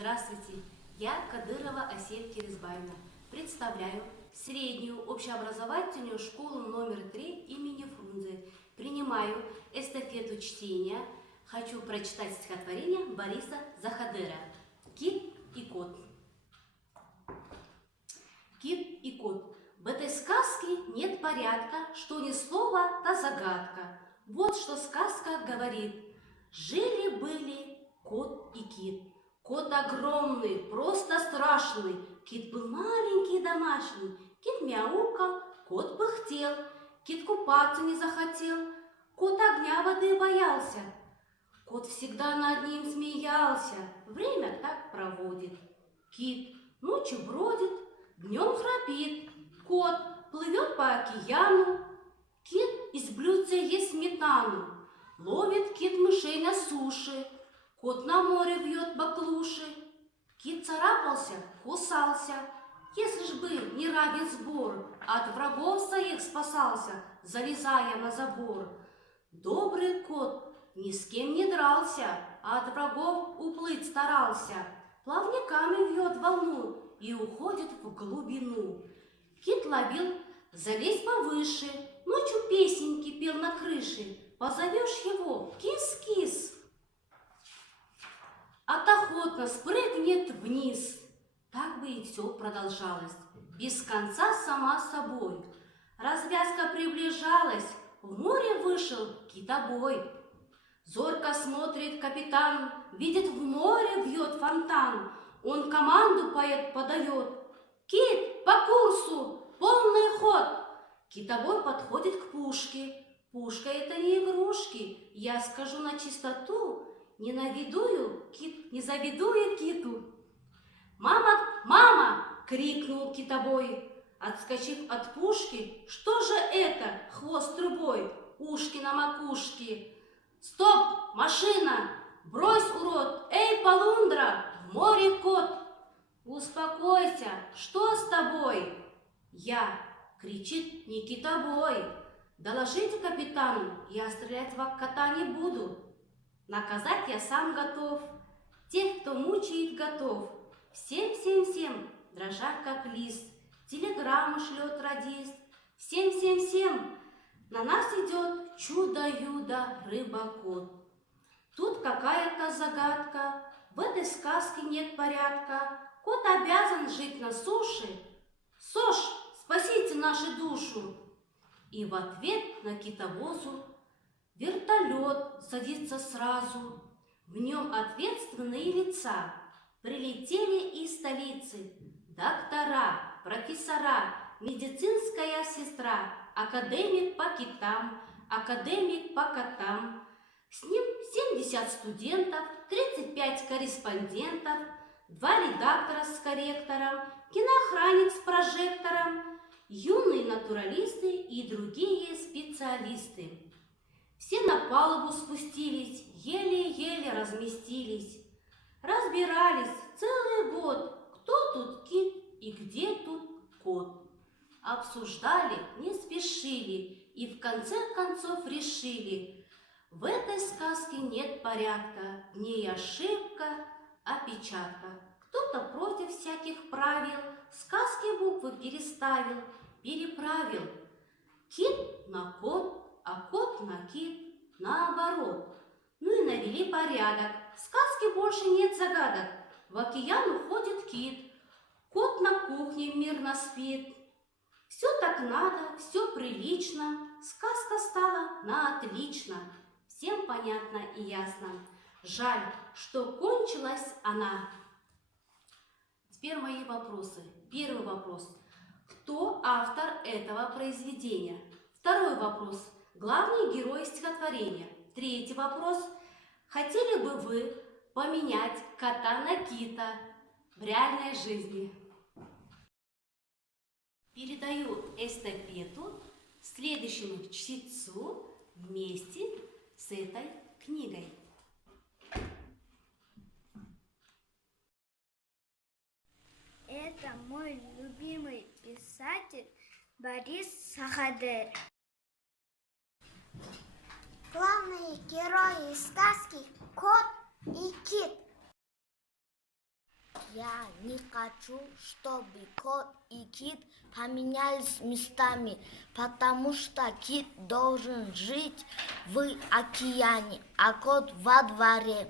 Здравствуйте, я Кадырова Асия Киризбаевна. Представляю среднюю общеобразовательную школу номер 3 имени Фрунзе. Принимаю эстафету чтения. Хочу прочитать стихотворение Бориса Захадера «Кит и кот». Кит и кот. В этой сказке нет порядка, что ни слова, та загадка. Вот что сказка говорит. Жили-были кот и кит. Кот огромный, просто страшный. Кит был маленький, домашний. Кит мяукал, кот пыхтел. Кит купаться не захотел. Кот огня воды боялся. Кот всегда над ним смеялся. Время так проводит. Кит ночью бродит, днем храпит. Кот плывет по океану. Кит из блюдца ест сметану. Ловит кит мышей на суше. Кот на море вьет баклуши. Кит царапался, кусался. Если ж бы не равен сбор, от врагов своих спасался, залезая на забор. Добрый кот ни с кем не дрался, а от врагов уплыть старался. Плавниками вьет волну и уходит в глубину. Кит ловил залезть повыше, ночью песенки пел на крыше. Позовешь его кис-кис, охотно спрыгнет вниз. Так бы и все продолжалось, без конца сама собой. Развязка приближалась, в море вышел китобой. Зорко смотрит капитан, видит, в море вьет фонтан. Он команду подает. Кит, по курсу, полный ход. Китобой подходит к пушке. Пушка — это не игрушки, я скажу на чистоту. Не завидую киту. «Мама, мама!» — крикнул китобой. Отскочив от пушки, что же это, хвост трубой, ушки на макушке? «Стоп, машина! Брось, урод! Эй, полундра! В море кот!» «Успокойся! Что с тобой?» «Я!» — кричит не китобой. «Доложите капитану, я стрелять в кота не буду. Наказать я сам готов, тех, кто мучает, готов. Всем, дрожа как лист, телеграмму шлет радист. Всем, на нас идет чудо-юдо рыба-кот. Тут какая-то загадка, в этой сказке нет порядка. Кот обязан жить на суше. СОЖ, спасите нашу душу!» И в ответ на китобозу вертолет садится сразу. В нем ответственные лица прилетели из столицы. Доктора, профессора, медицинская сестра, академик по китам, академик по котам. С ним 70 студентов, 35 корреспондентов, 2 редактора с корректором, киноохранник с прожектором, юные натуралисты и другие специалисты. Все на палубу спустились, еле-еле разместились. Разбирались целый год, кто тут кит и где тут кот. Обсуждали, не спешили и в конце концов решили: в этой сказке нет порядка, в ней ошибка, опечатка. Кто-то против всяких правил сказки буквы переставил, переправил. Кит на кот, а кот на кит, наоборот. Ну и навели порядок. В сказке больше нет загадок. В океан уходит кит, кот на кухне мирно спит. Все так надо, все прилично, сказка стала на отлично. Всем понятно и ясно. Жаль, что кончилась она. Теперь мои вопросы. Первый вопрос. Кто автор этого произведения? Второй вопрос. Главный герой стихотворения. Третий вопрос. Хотели бы вы поменять кота на кита в реальной жизни? Передаю эстафету следующему чтецу вместе с этой книгой. Это мой любимый писатель Борис Захадер. Главные герои сказки — кот и кит. Я не хочу, чтобы кот и кит поменялись местами, потому что кит должен жить в океане, а кот во дворе.